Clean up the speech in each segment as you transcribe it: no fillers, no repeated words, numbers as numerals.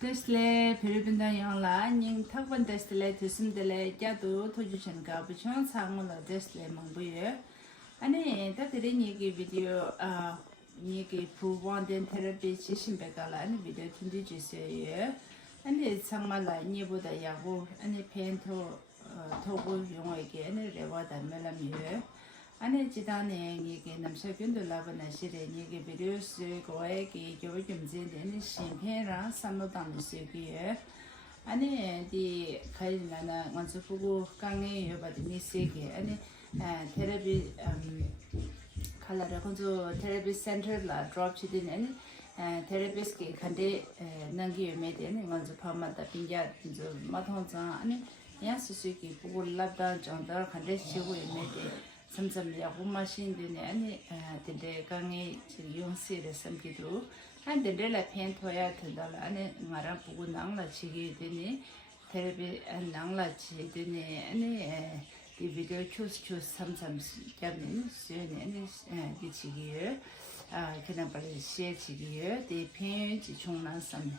Tesla Peribinda Yangla, Ning Takwan Tesla to Sindele, Jadu, Tojuchan Gabuchon, Sangola Tesla Mambuye. And that the Niki video, Niki Pu Wanden Therapy Shishimbekala, and video Tindijis year. And it's Samala, Nibuda Yabu, and a painto Togo Yong again, Rewa than Melam. 안에 지단에 이게 남셔균도 라바나 시레 이게 비디오스 고에게 요즘 진행되는 신해라 삼노당의 세계에 안에 디 가이나나 먼저 보고 강에 여바드니 세계 안에 테레비 칼라라 건조 테레비 센터라 드롭 치드는 테레비스게 간데 난기 메데는 먼저 파마다 빈자 마통자 안에 야스스기 보고 라다 정도 간데 치고 메데 sometimes ya machine de ani de gangi 용시를 섬기도 한 데라 펜 토야 된다라 안에 ngara 보고 낭라 지게 되니 텔레비 낭라 지되니 아니 이 비디오 초스 sometimes 잡는 수연이 기치기에 그냥 빨리 시에지기에 대편 지총난 섬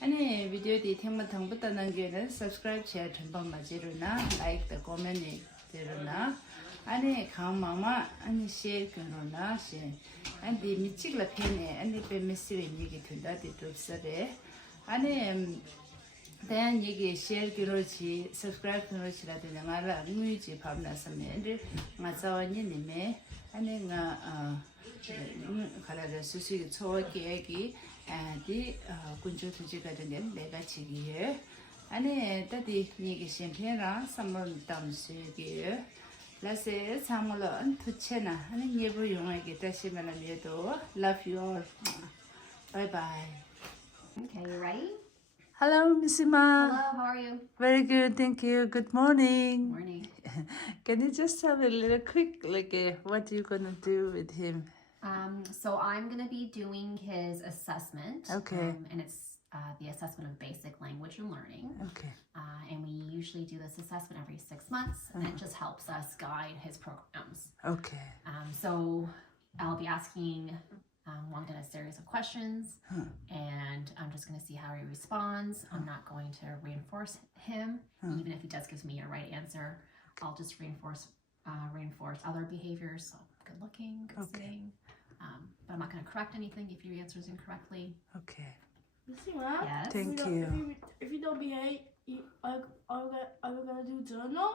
아니 비디오 디테일만 당부터 남겨는 subscribe share 전방 맞이로나 like comment 되로나 아니 강마마 아니 share 그러나 share 안디 미치글라 펜에 안디 베메시리 얘기 된다디 좁서래 아니 대한 얘기 share 그러지 subscribe 그러지라도 내가 의지 밥나서면 맞아원이 님에 아니 nga 가라서 수수기 초기에기 디 군주 투지가 된 내가 지기에 아니 따디 얘기 셴페라 삼번 담수기에 라세 사물은 투체나 하는 예부 용하게 다시면 해도 love you all. Bye bye. Okay, you ready? Hello, Missy Ma. Hello, how are you? Very good, thank you. Good morning. Morning. Can you just tell me a little quick, what you gonna do with him? So I'm going to be doing his assessment. Okay. And it's the assessment of basic language and learning. Okay. And we usually do this assessment every 6 months, and it just helps us guide his programs. Okay. So I'll be asking Wangden a series of questions, and I'm just going to see how he responds. I'm not going to reinforce him, even if he does give me a right answer. I'll just reinforce other behaviors. So good looking, good sitting. But I'm not going to correct anything if your answer is incorrectly. Okay. Missy Ma? Yes. Thank you. If you don't behave, are we gonna do journal?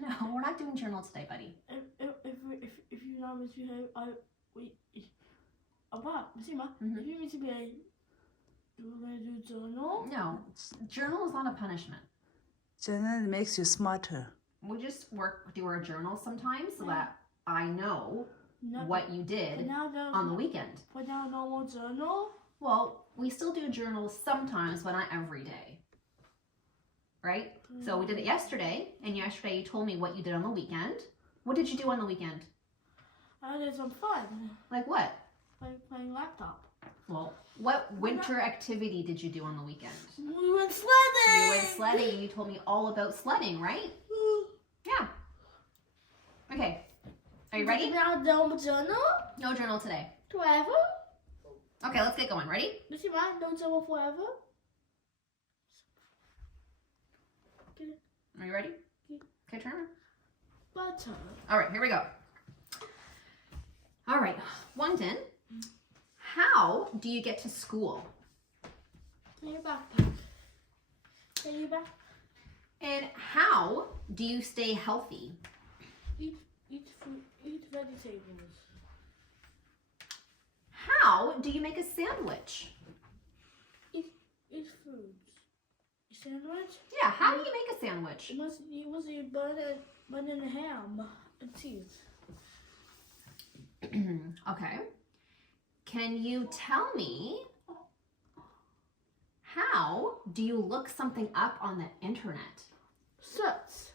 No, we're not doing journal today, buddy. If you not misbehave, Missy Ma, if you misbehave, we're gonna do journal. No, journal is not a punishment. Journal makes you smarter. We just do our journal sometimes so that I know what you did on the weekend. But now no more journal. Well, we still do journals sometimes, but not every day. Right? So we did it yesterday, and yesterday you told me what you did on the weekend. What did you do on the weekend? I did some fun, Like what? like playing laptop. Well, what winter activity did you do on the weekend? We went sledding. You went sledding, and you told me all about sledding, right? Yeah. Okay. Are you ready? Now no journal. No journal today. Forever. Okay, let's get going. Ready? Missy Ma, no journal forever. Are you ready? Okay, turn around. Butter. All right, here we go. All right, Wangden, how do you get to school? Take your backpack. Take your back. And how do you stay healthy? Eat fruit. Eat vegetables. How do you make a sandwich? Eat fruits. Sandwich. Yeah, how do you make a sandwich? You must eat butter and ham and cheese. Okay. Can you tell me how do you look something up on the internet? Search.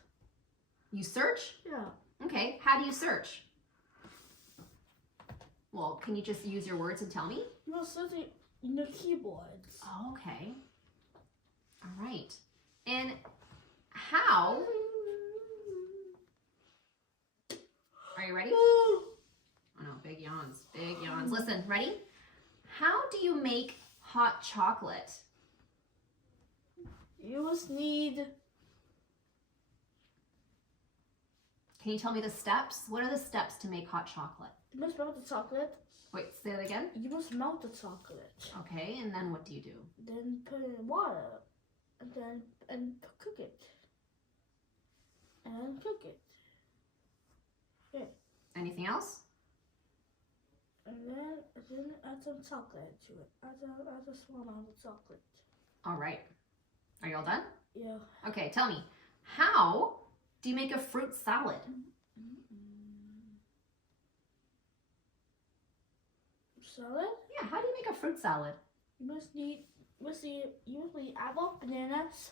You search? Yeah. Okay, how do you search? Well, can you just use your words and tell me? You must search it in the keyboards. Oh, okay. All right. And how... Are you ready? Oh no, big yawns, big yawns. Listen, ready? How do you make hot chocolate? must need. Can you tell me the steps? What are the steps to make hot chocolate? You must melt the chocolate. Wait, say that again. You must melt the chocolate. Okay, and then what do you do? Then put it in water, and cook it. And cook it. Anything else? And then add some chocolate to it. Add a small amount of chocolate. All right. Are you all done? Yeah. Okay, tell me, how do you make a fruit salad? Salad. Yeah, how do you make a fruit salad? You must need apple, bananas,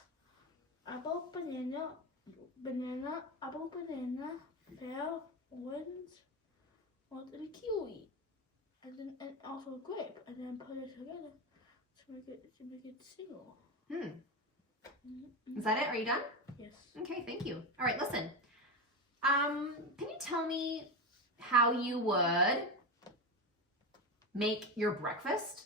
apple, banana, apple, banana, pear, orange, and kiwi, and also grape, and then put it together to make it single. Is that it? Are you done? Yes. Okay, thank you. All right, listen. Can you tell me how you would make your breakfast?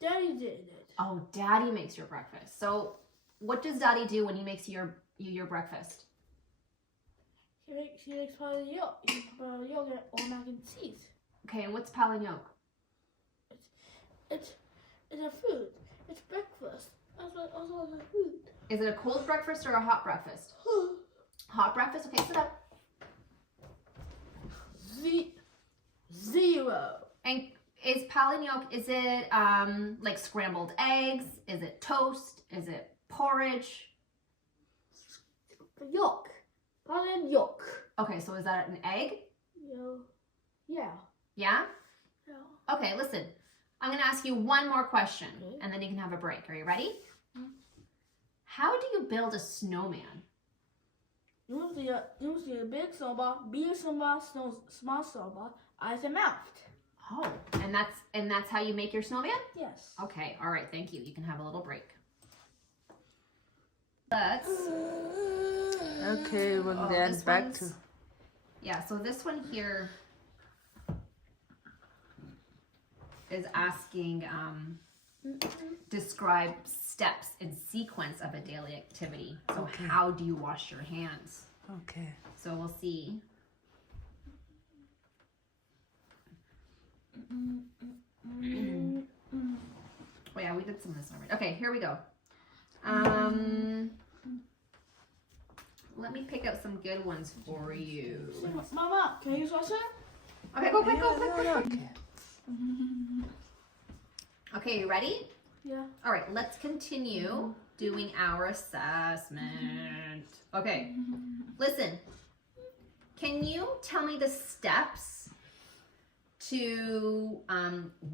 Daddy did it. Oh, Daddy makes your breakfast. So what does Daddy do when he makes your breakfast? She makes part of the yolk. You put yogurt or mac and cheese. Okay, and what's pal and yolk? It's a food. It's breakfast. Also a food. Is it a cold breakfast or a hot breakfast? Hot breakfast? Okay, sit up. 0. And is pal and yolk, is it like scrambled eggs? Is it toast? Is it porridge? Yolk. Part and yolk. Okay, so is that an egg? Yeah. Yeah? Yeah. Okay, listen. I'm going to ask you one more question, Okay. and then you can have a break. Are you ready? How do you build a snowman? You see a big snowball, small snowball, eyes and mouth. Oh, and that's how you make your snowman? Yes. Okay, all right, thank you. You can have a little break. Let's... Okay, well Oh, then this back one's- to. Yeah, so this one here is asking, describe steps and sequence of a daily activity. So Okay. how do you wash your hands? Okay. So we'll see. Oh yeah, we did some of this already. Okay, here we go. Let me pick out some good ones for you. Mama, can you use water? Okay, go quick, go quick, quick, quick. Okay. Okay, you ready? Yeah. All right, let's continue doing our assessment. Okay, listen. Can you tell me the steps to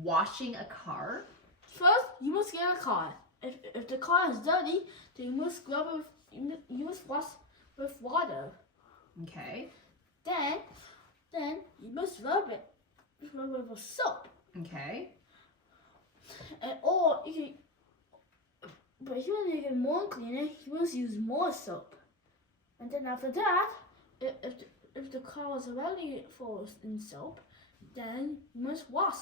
washing a car? First, you must get a car. If the car is dirty, then you must scrub it. You must wash with water. Okay, Then you must rub it. Rub it with soap. okay, Or you can. But if you want to make it more cleaner, you must use more soap. And then after that, if the car is already full in soap, then you must wash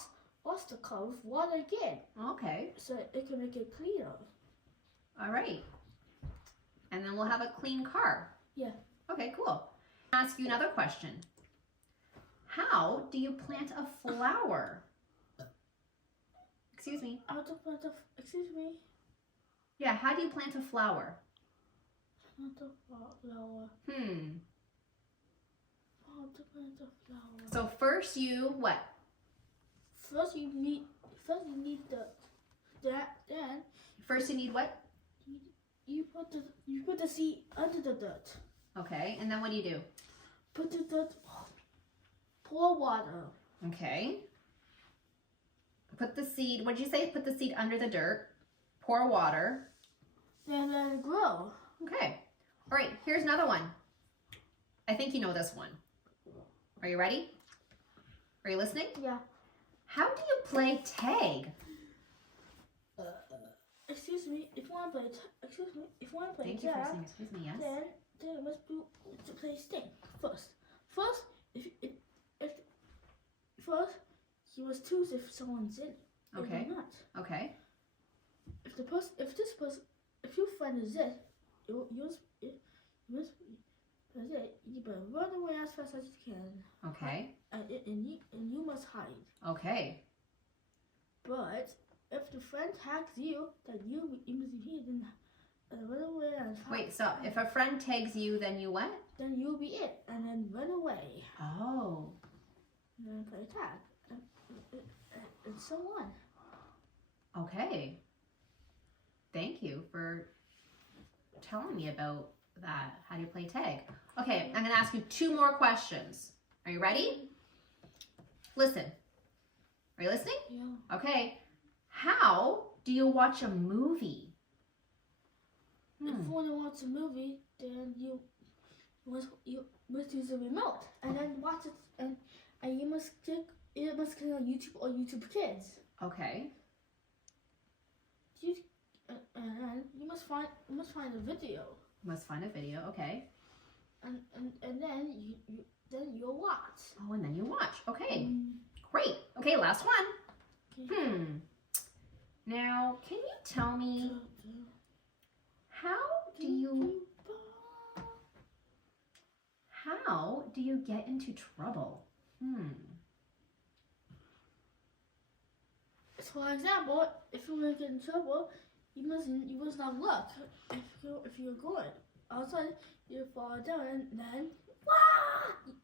the car with water again, okay. so it can make it cleaner. All right. And then we'll have a clean car. Yeah. Okay, cool. I'll ask you another question. How do you plant a flower? Excuse me. Excuse me. Yeah, how do you plant a flower? Not the flower. How to plant a flower. So first you what? First you need then First you need what? you put the seed under the dirt. Okay, and then what do you do? Put the dirt. Pour water. Okay. Put the seed, what did you say? Put the seed under the dirt. Pour water. Then let it grow. Okay. All right, here's another one. I think you know this one. Are you ready? Are you listening? Yeah. How do you play tag? Excuse me. If you want to play, Thank you for tag, saying excuse me, yes. then you must do to play sting first. First, if you must choose if someone's in it. Okay. Or not. Okay. If if your friend is it, you better run away as fast as you can, Okay. and you must hide. Okay. But if the friend tags you, then you must be hidden and run away as fast. Wait, stop. If a friend tags you, then you what? Then you'll be it, and then run away, Oh. and then play tag, and so on. Okay. Thank you for telling me about that. How do you play tag? Okay, I'm going to ask you 2 more questions. Are you ready? Listen. Are you listening? Yeah. Okay. How do you watch a movie? If you want to watch a movie, then you must use the remote and then watch it, and you must click on YouTube or YouTube Kids. Okay. And you must find a video, Must find a video. Okay. and then you'll watch. Oh, and then you watch. Okay. Great. Okay, last one. Okay. Now, can you tell me how do you get into trouble? So, for example, if you want to get in trouble, you must not look. If you're good, all of a sudden you fall down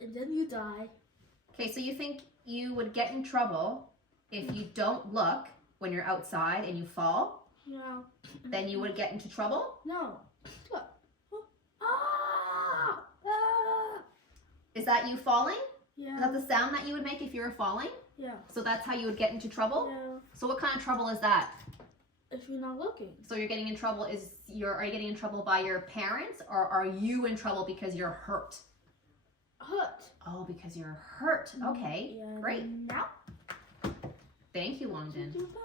and then you die. Okay, so you think you would get in trouble if you don't look when you're outside and you fall? No. Then you would get into trouble? No. Look. Ah! Ah! Is that you falling? Yeah. Is that the sound that you would make if you were falling? Yeah. So that's how you would get into trouble? Yeah. So what kind of trouble is that? If you're not looking. So you're getting in trouble are you getting in trouble by your parents, or are you in trouble because you're hurt? Hurt. Oh, because you're hurt. Okay. Yeah. Great. Now. Thank you, Longden. Goodbye.